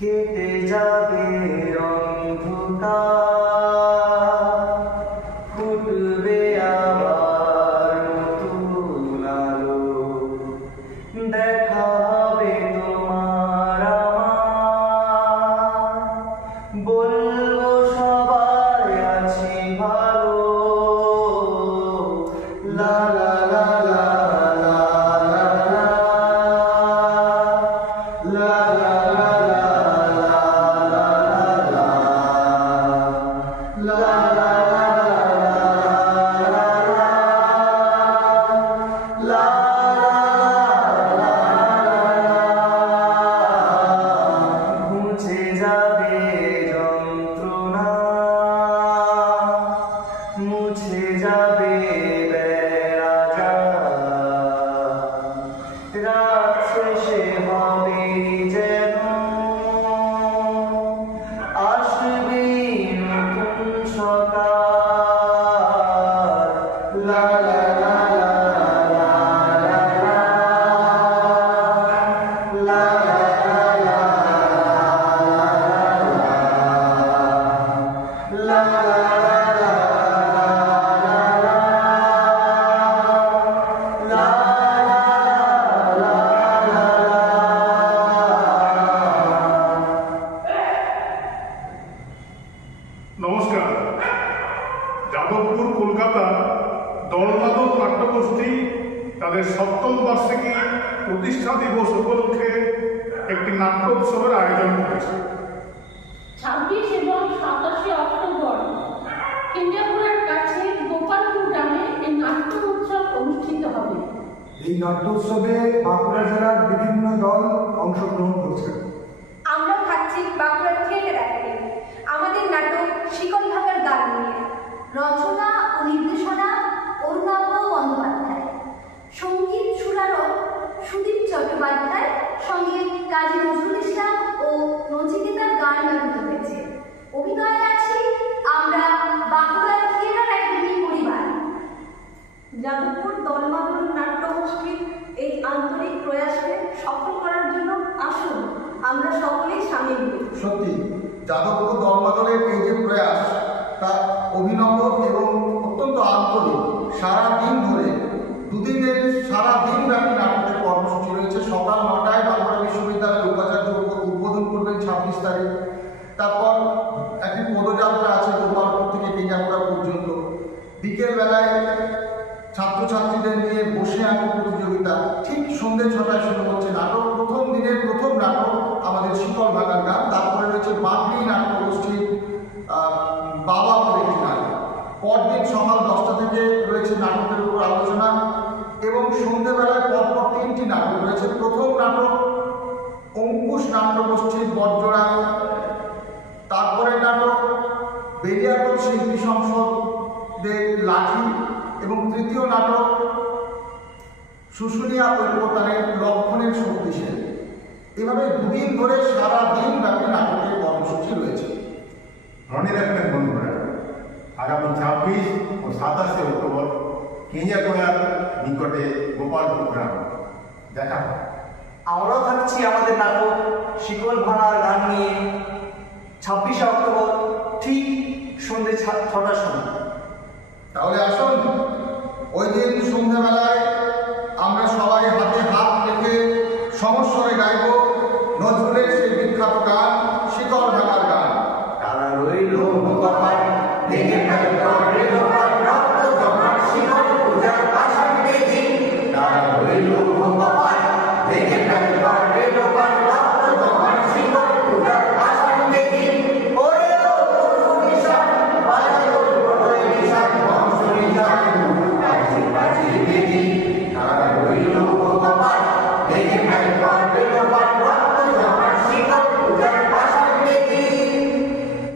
কেটে যাবে অন্ধকার, ফুটবে আবার নতুন আলো, দেখা হবে তোমার আমার, বলবো সবাই আছি ভালো। লা লা লা লা লা লা লা লা মুছে যাবে যন্ত্রণা, মুছে যাবে বেড়া, রাত শেষে হবে যেন আসবে নতুন সকাল। লা লা লা লা লা লা লা নমস্কার। যাদবপুর কলকাতা দলমাদল নাট্যগোষ্ঠী তাদের ৭ম বার্ষিকী প্রতিষ্ঠা দিবস উপলক্ষে একটি নাট্যোৎসবের আয়োজন করেছে। ২৬ এবং ২৭ অক্টোবর কেন্দ্রপুরের কাছে গোপালপুর গ্রামে এই নাট্য উৎসব অনুষ্ঠিত হবে। এই নাট্যোৎসবে বাঁকুড়া জেলার বিভিন্ন দল অংশগ্রহণ করছে। আমরা থাকছি বাঁকুড়া থিয়েটার একাডেমি আমাদের নাটক শিকল ভাঙার গান নিয়ে। রচনা ও নির্দেশনা অরুণাভ বন্দ্যোপাধ্যায়, সঙ্গীত সুরারোপ সুদীপ চট্টোপাধ্যায়, সঙ্গীত কাজী নজরুল ইসলাম ও নচিকেতার গান ব্যবহৃত হয়েছে। অভিনয়ে আছি আমরা বাঁকুড়া থিয়েটার একাডেমি পরিবার। যাদবপুর দলমাদল নাট্যগোষ্ঠীর এই আন্তরিক প্রয়াসকে সফল করার জন্য আসুন আমরা সকলেই সামিল হই। সত্যি যাদবপুর দলমাদলের এই যে প্রয়াস তা অভিনব এবং অত্যন্ত আন্তরিক। সারাদিন ধরে দুদিনের সারাদিন ব্যাপী নাটকের কর্মসূচি রয়েছে। সকাল ৯টায় বাঁকুড়া বিশ্ববিদ্যালয়ের উপাচার্য উদ্বোধন করবেন ২৬ তারিখ। তারপর একটি পদযাত্রা আছে গোপালপুর থেকে কেঞ্জাপুরা পর্যন্ত। বিকেলবেলায় ছাত্রছাত্রীদের নিয়ে বসে আঁকো প্রতিযোগিতা। ঠিক সন্ধ্যে ৬টায় শুরু হচ্ছে নাটক। প্রথম দিনের প্রথম নাটক আমাদের শিকল ভাঙার গান। তারপরে রয়েছে বাঁকড়ি নাট্যগোষ্ঠীর বাবা বলে একটি নাটক। পরদিন সকাল ১০টা থেকে রয়েছে নাটকের উপর আলোচনা এবং সন্ধ্যেবেলায় পরপর ৩টি নাটক রয়েছে। প্রথম নাটক অঙ্কুশ নাট্যগোষ্ঠীর বটজোড়া, তারপরে নাটক বেরিয়াপুর শিল্পী সংসদের লাঠি এবং তৃতীয় নাটক শুশুনিয়া ঐক্যতানের লক্ষণের শক্তিশালী। এভাবে দুদিন ধরে সারাদিন ব্যাপী নাটকের কর্মসূচি রয়েছে। মনে রাখবেন বন্ধুরা, আগামী ২৬ ও ২৭ অক্টোবর কেঞ্জাকুড়ার নিকটে গোপালপুর গ্রাম দেখা হবে। আমরাও থাকছি আমাদের নাটক শিকল ভাঙার গান নিয়ে ২৬